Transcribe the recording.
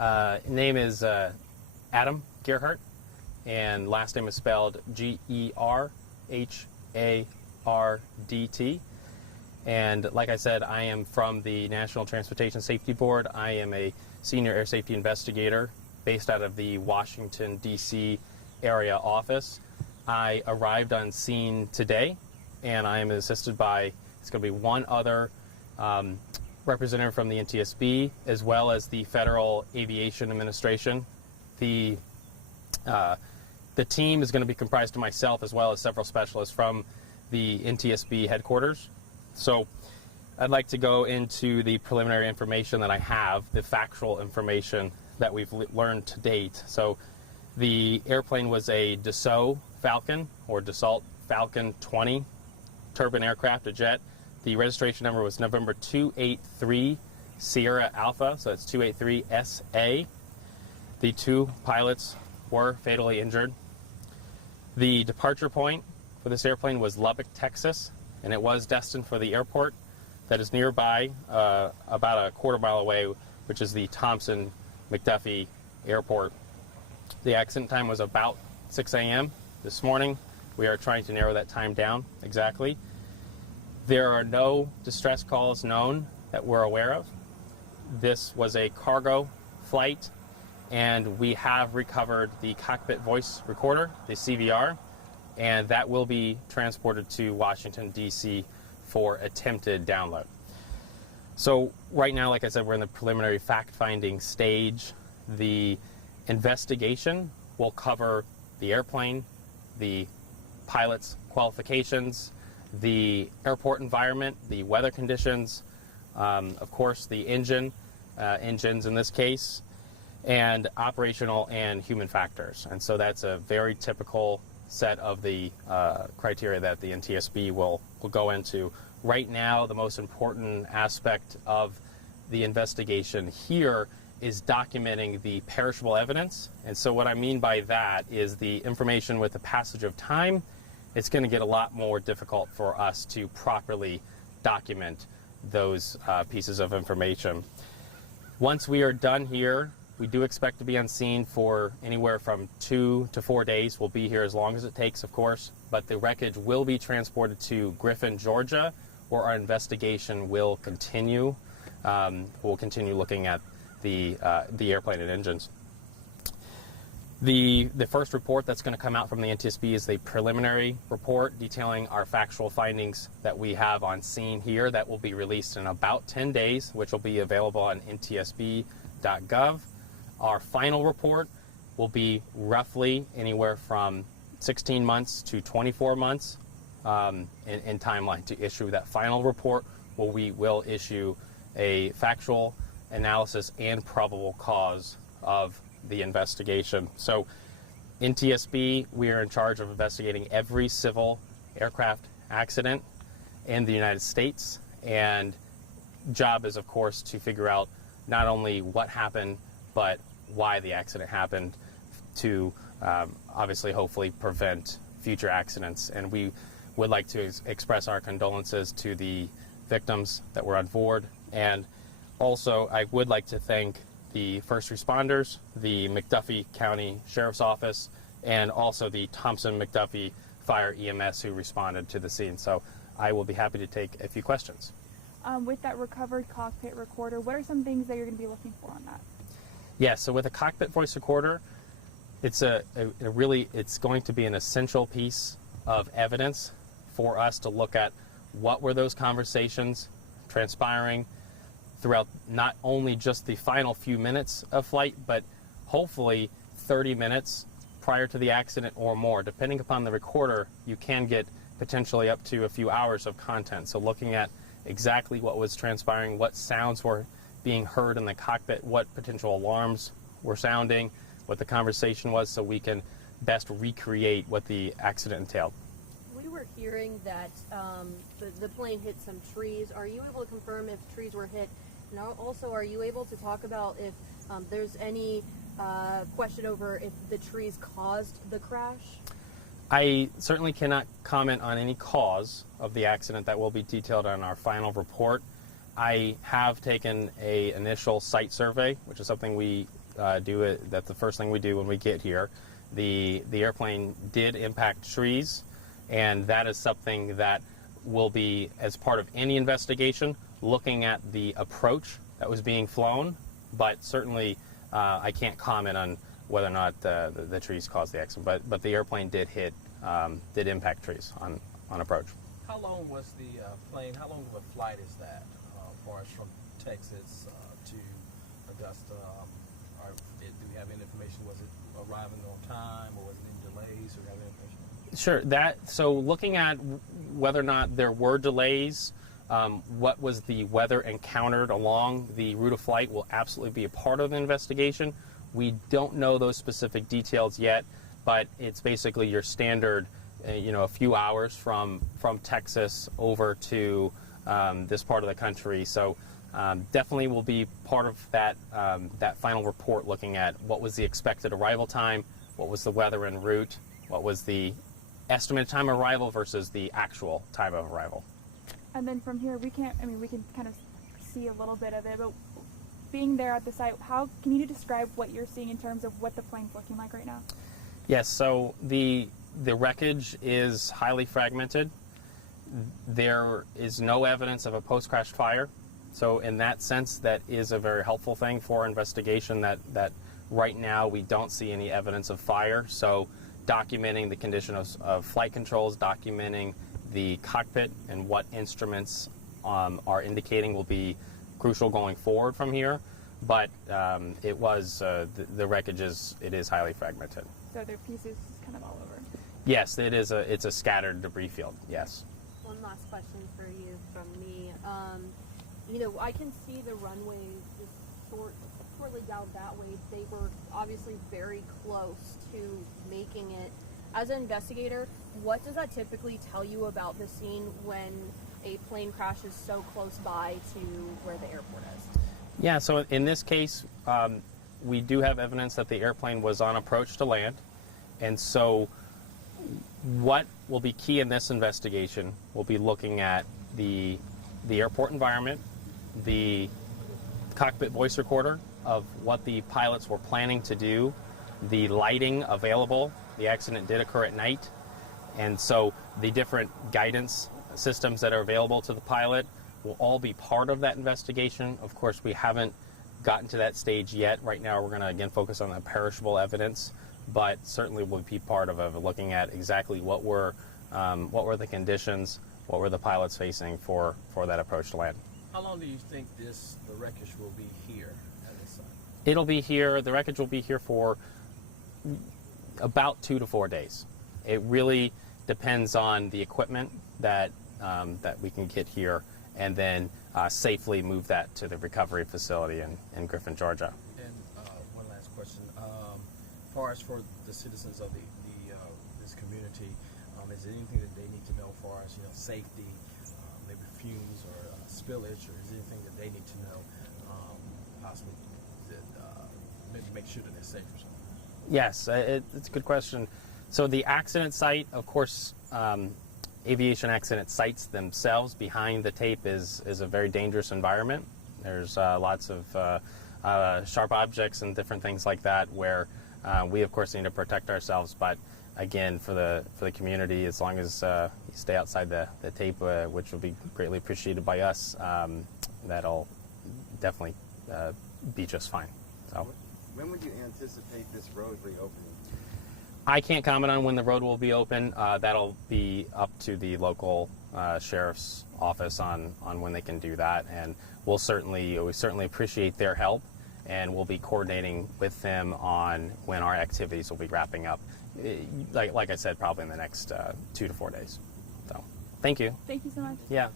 Name is Adam Gerhardt, and last name is spelled Gerhardt. And like I said, I am from the National Transportation Safety Board. I am a senior air safety investigator based out of the Washington, D.C. area office. I arrived on scene today, and I am assisted by, it's going to be one other representative from the NTSB, as well as the Federal Aviation Administration. The team is going to be comprised of myself as well as several specialists from the NTSB headquarters. So I'd like to go into the preliminary information that I have, the factual information that we've learned to date. So the airplane was a Dassault Falcon, or Dassault Falcon 20 turbine aircraft, a jet. The registration number was November 283 Sierra Alpha, so it's 283 SA. The two pilots were fatally injured. The departure point for this airplane was Lubbock, Texas, and it was destined for the airport that is nearby, about a quarter mile away, which is the Thomson McDuffie Airport. The accident time was about 6 a.m. this morning. We are trying to narrow that time down exactly. There are no distress calls known that we're aware of. This was a cargo flight, and we have recovered the cockpit voice recorder, the CVR, and that will be transported to Washington, D.C. for attempted download. So right now, like I said, we're in the preliminary fact-finding stage. The investigation will cover the airplane, the pilot's qualifications, the airport environment, the weather conditions, of course the engines in this case, and operational and human factors. And so that's a very typical set of the criteria that the NTSB will go into. Right now, the most important aspect of the investigation here is documenting the perishable evidence. And so what I mean by that is the information with the passage of time, it's going to get a lot more difficult for us to properly document those pieces of information. Once we are done here, we do expect to be on scene for anywhere from 2 to 4 days. We'll be here as long as it takes, of course, but the wreckage will be transported to Griffin, Georgia, where our investigation will continue. We'll continue looking at the airplane and engines. The first report that's going to come out from the NTSB is the preliminary report detailing our factual findings that we have on scene here. That will be released in about 10 days, which will be available on ntsb.gov. Our final report will be roughly anywhere from 16 months to 24 months in timeline to issue that final report, where we will issue a factual analysis and probable cause of the investigation. So NTSB, we are in charge of investigating every civil aircraft accident in the United States, and job is, of course, to figure out not only what happened, but why the accident happened, to obviously hopefully prevent future accidents. And we would like to express our condolences to the victims that were on board. And also, I would like to thank the first responders, the McDuffie County Sheriff's Office, and also the Thomson McDuffie Fire EMS who responded to the scene. So I will be happy to take a few questions. With that recovered cockpit recorder, what are some things that you're going to be looking for on that? Yes, so with a cockpit voice recorder, it's it's going to be an essential piece of evidence for us to look at what were those conversations transpiring throughout not only just the final few minutes of flight, but hopefully 30 minutes prior to the accident or more. Depending upon the recorder, you can get potentially up to a few hours of content. So looking at exactly what was transpiring, what sounds were being heard in the cockpit, what potential alarms were sounding, what the conversation was, so we can best recreate what the accident entailed. We were hearing that the plane hit some trees. Are you able to confirm if trees were hit? And also, are you able to talk about if there's any question over if the trees caused the crash? I certainly cannot comment on any cause of the accident. That will be detailed on our final report. I have taken a initial site survey, which is something we do. That's the first thing we do when we get here. The airplane did impact trees, and that is something that will be, as part of any investigation, looking at the approach that was being flown. But certainly, I can't comment on whether or not the trees caused the accident. But the airplane did impact trees on approach. How long was the plane? How long of a flight is that, as far as from Texas to Augusta? Do we have any information? Was it arriving on time, or was it any delays? Or have any information? Sure. So looking at whether or not there were delays, what was the weather encountered along the route of flight will absolutely be a part of the investigation. We don't know those specific details yet, but it's basically your standard, a few hours from Texas over to this part of the country. So definitely will be part of that final report, looking at what was the expected arrival time, what was the weather en route, what was the estimated time of arrival versus the actual time of arrival. And then from here, we can kind of see a little bit of it, but being there at the site, can you describe what you're seeing in terms of what the plane's looking like right now? Yes, so the wreckage is highly fragmented. There is no evidence of a post-crash fire. So in that sense, that is a very helpful thing for investigation, that right now we don't see any evidence of fire. So documenting the condition of flight controls, documenting the cockpit and what instruments are indicating will be crucial going forward from here. But it was the wreckage is highly fragmented. So there are pieces kind of all over. Yes, it's a scattered debris field. Yes. One last question for you from me. I can see the runway just shortly down that way. They were obviously very close to making it. As an investigator, what does that typically tell you about the scene when a plane crashes so close by to where the airport is? Yeah, so in this case, we do have evidence that the airplane was on approach to land. And so what will be key in this investigation will be looking at the airport environment, the cockpit voice recorder of what the pilots were planning to do, the lighting available. The accident did occur at night, and so the different guidance systems that are available to the pilot will all be part of that investigation. Of course, we haven't gotten to that stage yet. Right now, we're going to again focus on the perishable evidence, but certainly will be part of looking at exactly what were the conditions, what were the pilots facing for that approach to land. How long do you think the wreckage will be here at this site? It'll be here. The wreckage will be here for about 2 to 4 days. It really depends on the equipment that we can get here, and then safely move that to the recovery facility in Griffin, Georgia. And one last question: as far as for the citizens of this community, is there anything that they need to know as far as safety, maybe fumes or spillage, or is there anything that they need to know, possibly that maybe make sure that they're safe or something? Yes, it's a good question. So the accident site, of course, aviation accident sites themselves behind the tape is a very dangerous environment. There's lots of sharp objects and different things like that where we, of course, need to protect ourselves. But again, for the community, as long as you stay outside the tape, which will be greatly appreciated by us, that'll definitely be just fine. So. When would you anticipate this road reopening? I can't comment on when the road will be open. That'll be up to the local sheriff's office on when they can do that, and we certainly appreciate their help, and we'll be coordinating with them on when our activities will be wrapping up. Like I said, probably in the next 2 to 4 days. So, thank you. Thank you so much. Yeah.